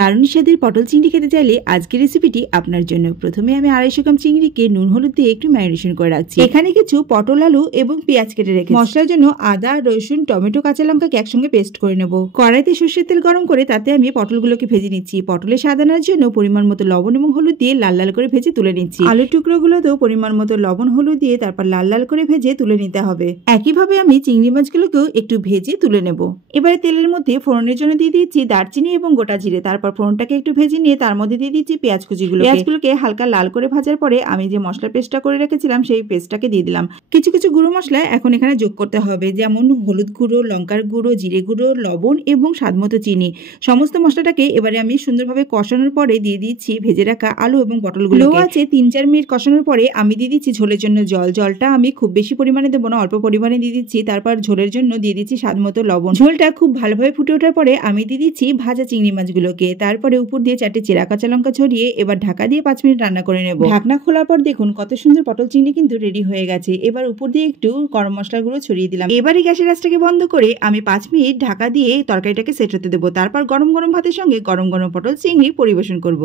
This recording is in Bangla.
দারুণ স্বাদের পটল চিংড়ি খেতে চাইলে আজকের রেসিপিটি আপনার জন্য। প্রথমে আমি 250 গ্রাম চিংড়িকে নুন হলুদ দিয়ে একটু ম্যারিনেশন করে রাখছি। এখানে কিছু পটল, আলু এবং পেঁয়াজ কেটে রেখেছি। মশলার জন্য আদা, রসুন, টমেটো, কাঁচা লঙ্কাকে একসঙ্গে পেস্ট করে নেব। কড়াইতে সর্ষের তেল গরম করে তাতে আমি পটলগুলোকে ভেজে নিচ্ছি। পটলের স্বাদ আনার জন্য পরিমাণ মতো লবণ এবং হলুদ দিয়ে লাল লাল করে ভেজে তুলে নিচ্ছি। আলুর টুকরোগুলোতেও পরিমাণ মতো লবণ হলুদ দিয়ে তারপর লাল লাল করে ভেজে তুলে নিতে হবে। একইভাবে আমি চিংড়ি মাছগুলোকেও একটু ভেজে তুলে নেব। এবারে তেলের মধ্যে ফোড়নের জন্য দিয়ে দিচ্ছি দারচিনি এবং গোটা জিরে। তারপর ফোড়নটাকে একটু ভেজে নিয়ে তার মধ্যে দিয়ে দিচ্ছি পেঁয়াজ কুচিগুলোকে হালকা লাল করে ভাজার পরে আমি যে মশলা পেস্টটা করে রেখেছিলাম সেই পেস্টটাকে দিয়ে দিলাম। কিছু কিছু গুঁড়ো মশলা এখন এখানে যোগ করতে হবে, যেমন হলুদ গুঁড়ো, লঙ্কার গুঁড়ো, জিরে গুঁড়ো, লবণ এবং স্বাদমতো চিনি। সমস্ত মশলাটাকে এবারে আমি সুন্দরভাবে কষানোর পরে দিয়ে দিচ্ছি ভেজে রাখা আলু এবং পটলগুলো। আছে 3-4 মিনিট কষানোর পরে আমি দিয়ে দিচ্ছি ঝোলের জন্য জল। জলটা আমি খুব বেশি পরিমাণে দেবো না, অল্প পরিমাণে দিয়ে দিচ্ছি। তারপর ঝোলের জন্য দিয়ে দিচ্ছি স্বাদমতো লবণ। ঝোলটা খুব ভালোভাবে ফুটে ওঠার পরে আমি দিয়ে দিচ্ছি ভাজা চিংড়ি মাছগুলোকে। তারপরে উপর দিয়ে 4টে চেরা কাঁচা লঙ্কা ছড়িয়ে এবার ঢাকা দিয়ে 5 মিনিট রান্না করে নেব। ঢাকনা খোলার পর দেখুন কত সুন্দর পটল চিংড়ি কিন্তু রেডি হয়ে গেছে। এবার উপর দিয়ে একটু গরম মশলার গুঁড়ো ছড়িয়ে দিলাম। এবারে গ্যাসের আঁচটাকে বন্ধ করে আমি 5 মিনিট ঢাকা দিয়ে তরকারিটাকে সেট হতে দেবো। তারপর গরম গরম ভাতের সঙ্গে গরম গরম পটল চিংড়ি পরিবেশন করব।